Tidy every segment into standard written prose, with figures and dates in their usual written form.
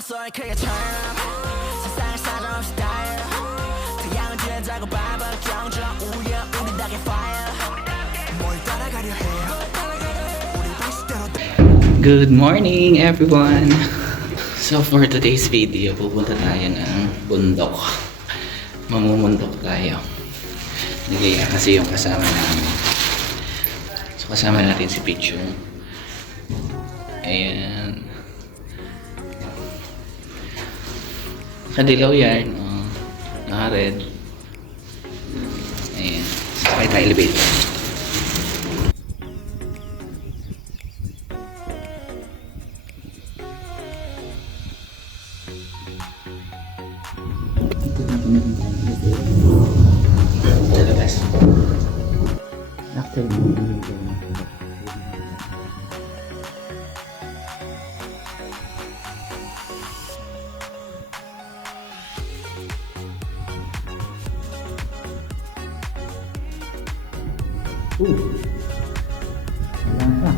소리 크게 turn up 세상에 사정 없이 달려 태양은 지나자고 밟아 경주랑 우려 우리 닭의 fire 뭘 따라가려 해요 우리 방식대로. Good morning everyone! So for today's video, pupunta tayo ng bundok. Mamumundok tayo. Nagaya kasi yung kasama namin. So kasama natin si Pichu. Ayan. Kadilaw yan. Oh, naka-red. Ayan. Sakay tayo elevator. Lalabas. Actually, wala pa.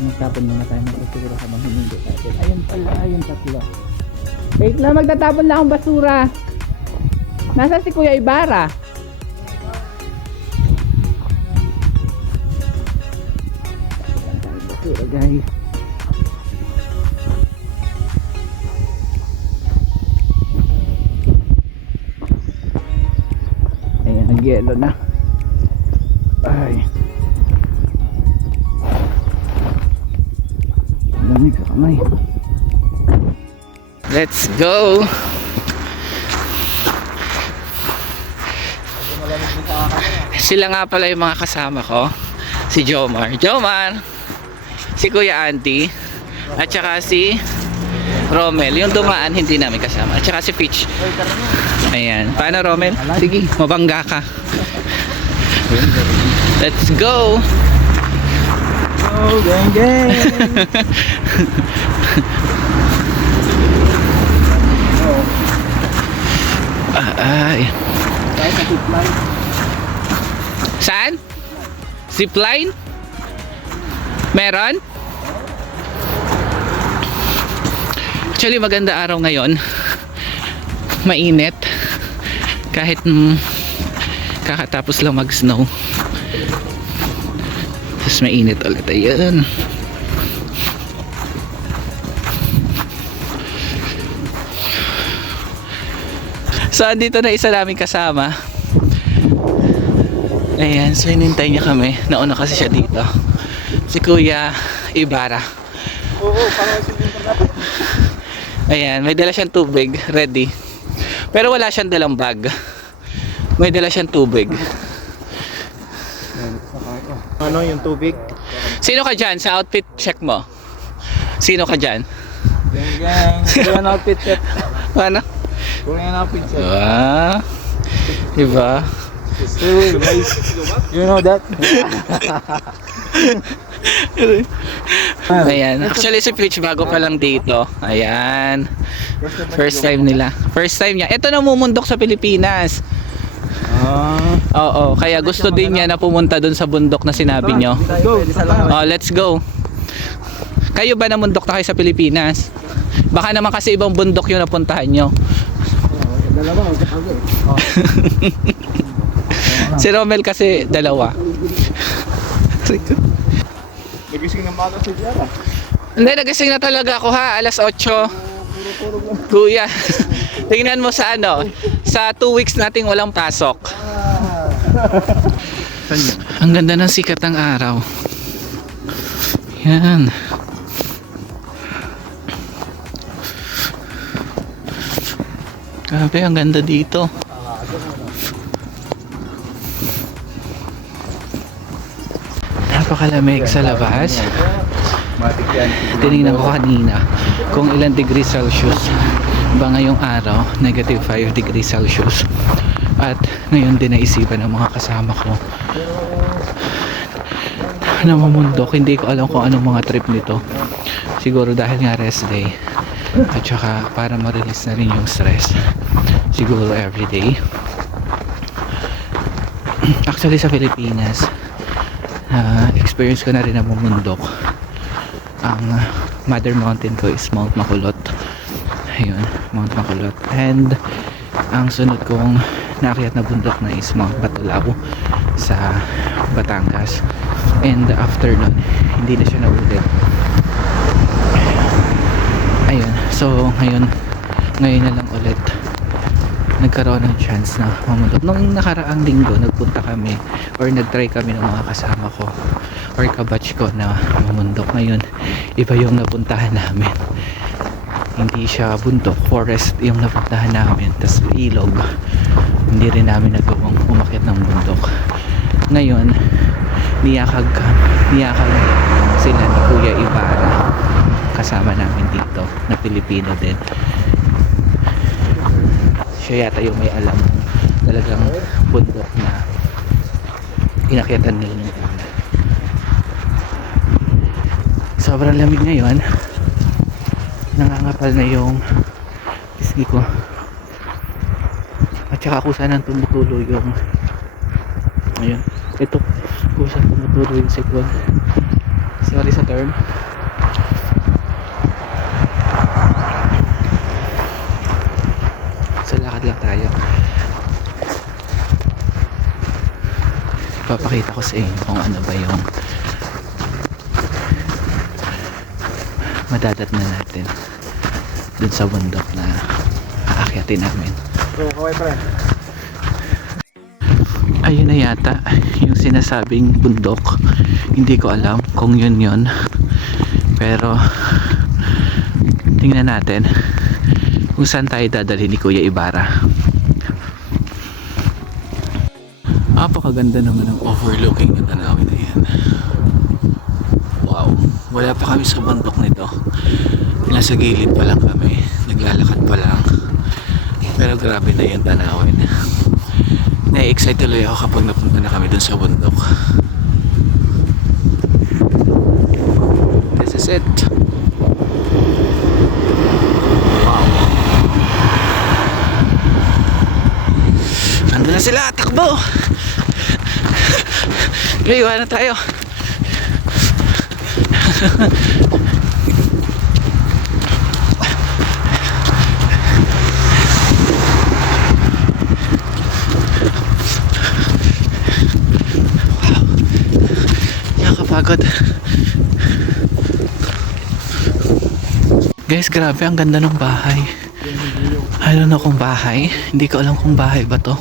Magtapon muna tayo ng basura habang hindi natin. Ayun pala, ayun tatlo. Wait lang, magtatapon na akong basura. Nasa si Kuya Ibarra? Basura guys. Ayan, nag-yelo na. Ay. Lamig sa kamay. Let's go! Sila nga pala yung mga kasama ko. Si Jomar. Jomar! Si Kuya Auntie. At saka si Romel. Yung dumaan hindi namin kasama. At saka si Peach. Ayan. Paano Romel? Sige, mabangga ka. Let's go! Oh, gang gang! Ay. Tayo sa zipline. Saan? Zipline? Meron? Actually maganda araw ngayon. Mainit. Kahit kakatapos lang mag-snow. Tapos mainit ulit. Ayan. So andito na isa namin kasama. Ayan, so hinintay niya kami. Nauna kasi siya dito. Si Kuya Ibarra. Oo, parang silindro natin. Ayan, may dala siyang tubig, ready. Pero wala siyang dalang bag. May dala siyang tubig. Ano yung tubig? Sino ka dyan? Sa outfit check mo. Sino ka dyan? Gang gang! Korean outfit set. Ano? Korean outfit set. Ah, diba? Hey, guys. You know that? Ayan, actually si Peach bago pa lang dito. Ayan, first time nila. First time niya. Ito na mumundok sa Pilipinas. Oo, kaya gusto din niya na pumunta dun sa bundok na sinabi nyo. Let's go! Oh, let's go. Kayo ba namundok na kayo sa Pilipinas? Baka naman kasi ibang bundok yung napuntahan nyo. Dalawa, Si Romel kasi dalawa. nagising ng bata si Diara. Hindi, nagising na talaga ako ha, alas 8. Kuya, tingnan mo sa ano, sa 2 weeks nating walang pasok. Ang ganda ng sikat ng araw. Yan. Grabe, ang ganda dito. Napakalamig sa labas. Matik yan. Tinignan ko kanina kung ilang degrees Celsius ba ngayong araw. Negative 5 degrees Celsius. At ngayon din naisipan ng mga kasama ko na mamundok. Hindi ko alam kung anong mga trip nito. Siguro dahil nga rest day. At saka para ma-release na rin yung stress. Siguro everyday. Actually sa Pilipinas experience ko na rin na bumundok. Ang mother mountain ko is Mount Makulot. Ayun, Mount Makulot. And ang sunod kong naakyat na bundok na is Mount Batulao sa Batangas. And after nun, hindi na siya naulit. Ayun, so ngayon na lang ulit nagkaroon ng chance na mamundok. Nung nakaraang linggo, nagpunta kami or nagtry kami ng mga kasama ko or kabatch ko na mamundok. Ngayon, iba yung napuntahan namin. Hindi siya bundok, forest yung napuntahan namin, tas ilog. Hindi rin namin nagawang umakyat ng bundok. Ngayon, niyakag sila ni Kuya Ibarra, kasama namin dito na Pilipino din. Siya yata yung may alam talagang bundok na inakyatan nila ng una. Sobrang lamig ngayon, nangangapal na yung pisngi ko at saka kusa nang tumutulo yung ayun, ito kusa tumutulo yung sikon. Sorry sa term. So lakad lang tayo. Papakita ko sa inyo kung ano ba yung madadat na natin dun sa bundok na aakyatin namin. Ayun na yata yung sinasabing bundok. Hindi ko alam kung yun pero tingnan natin kung saan tayo dadalhin ni Kuya Ibarra. Napakaganda naman ng overlooking na tanawin na yan. Wow, wala pa kami sa bundok nito. Nasa gilid pa lang kami, naglalakad pa lang. Pero grabe na yung tanawin. Na-excite tuloy ako kapag napunta na kami dun sa bundok. This is it. Wow. Nandun na sila, takbo! Iwan na tayo. Nakakapagod. Guys, grabe ang ganda ng bahay. I don't know kung bahay. Hindi ko alam kung bahay ba to.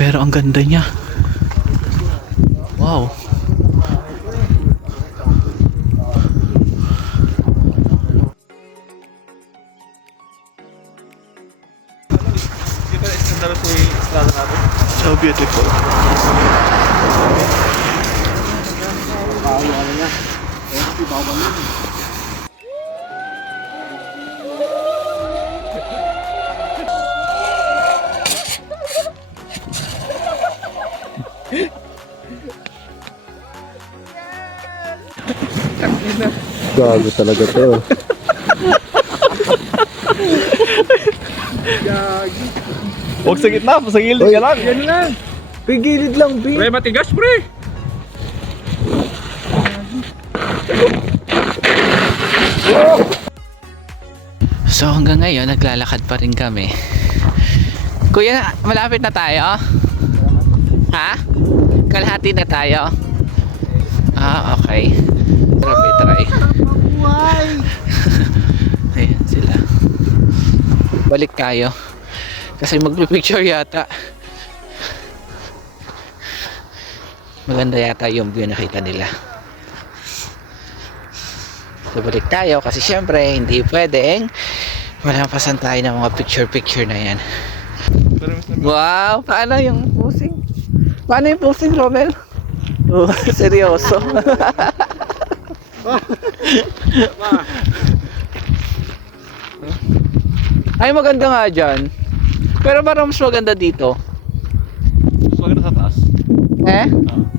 Pero ang ganda niya. Wow. So beautiful. Gago talaga to. Huwag sa gitna, sa gilid ka lang. Yan lang. Pigilid lang, B. Pre, matigas, pre. So hanggang ngayon naglalakad pa rin kami. Kuya, malapit na tayo? Ha? Kalahati na tayo? Ah, okay. Grabe, try. Ayan sila. Balik tayo. Kasi magpipicture yata. Maganda yata yung view nakita nila. So balik tayo kasi syempre hindi pwedeng malampasan tayo ng mga picture na yan. Wow! Paano yung pusing? Paano yung pusing, Romel? Oh, seryoso. Ay, maganda nga dyan. Pero parang mas maganda dito. Mas maganda sa taas. Eh?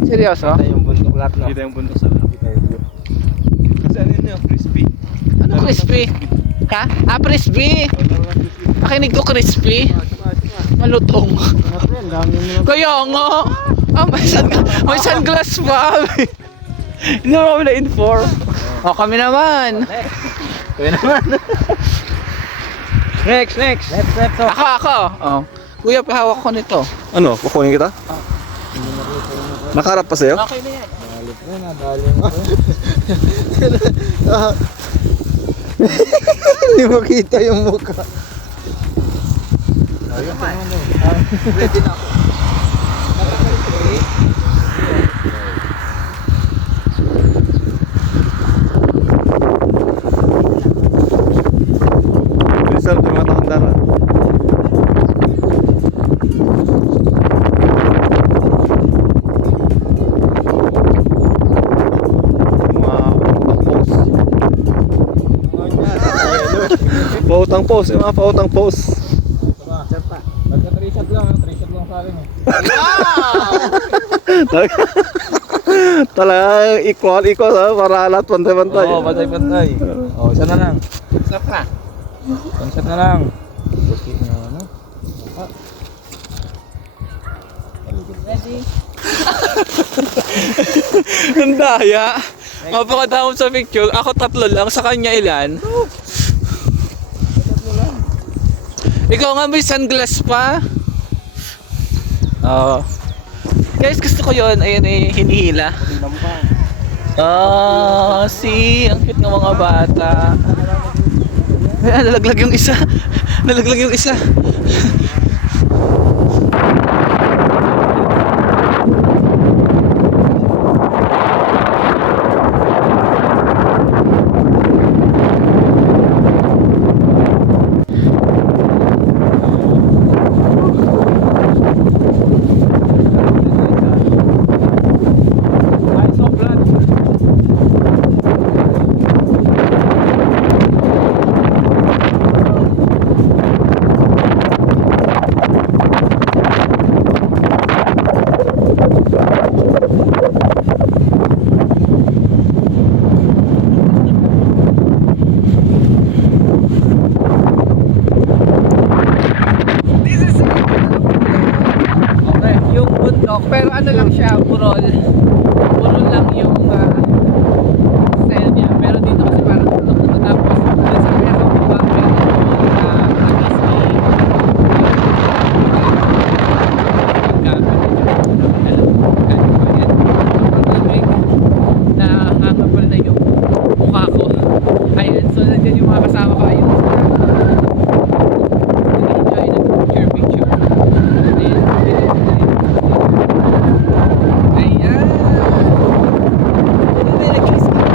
Seryoso? Kita yung bundok lahat na. Kita yung bundok sa lahat. Kasi ano yun yung crispy. Ano crispy? Ha? Ah, crispy! Pakinig ko crispy. Malutong. Kaya nga. Ah, may sunglass pa. Hindi mo kami na-inform. O, kami naman. Kaya naman. Next. Ako. Oh. Kuya, pahawak ko nito. Ano? Kukunin kita? Nakaharap pa sa'yo? Okay na yan. Hindi mo kita yung mukha. Ready na ako. Bilisan ito mga takandara. Pautang post, yung mga pautang post. Nagka-3 shot lang sa akin eh. Talaga equal ha, para lahat pantay-pantay. Oo, pantay-pantay. Oo, isa na lang. Stop na. One shot na lang. Buti na ano. Ready? Ang daya. Mapakadamot sa picture. Ako 3 lang. Sa kanya ilan? Ikaw nga may sunglass pa. Oo. Guys, gusto ko yun. Ayun eh, hinihila. See, ang cute ng mga bata. Ay, nalaglag yung isa. Nalaglag yung isa. Yung bundok, pero ano lang siya, burol lang yung style niya, pero dito kasi parang bundok. Tapos dun sa pinakababa meron na ngangapal na yung mukha ko. Ayan, so nandiyan yung mga kasama ko. Ayun, nag-enjoy ng picture. Ayan. Ayan. Ano na nag-kiss ka?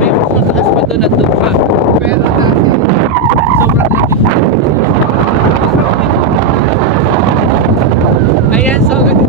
May mukhang taas pa doon at doon pa. Pero dati, sobrang laki. Ayan, so good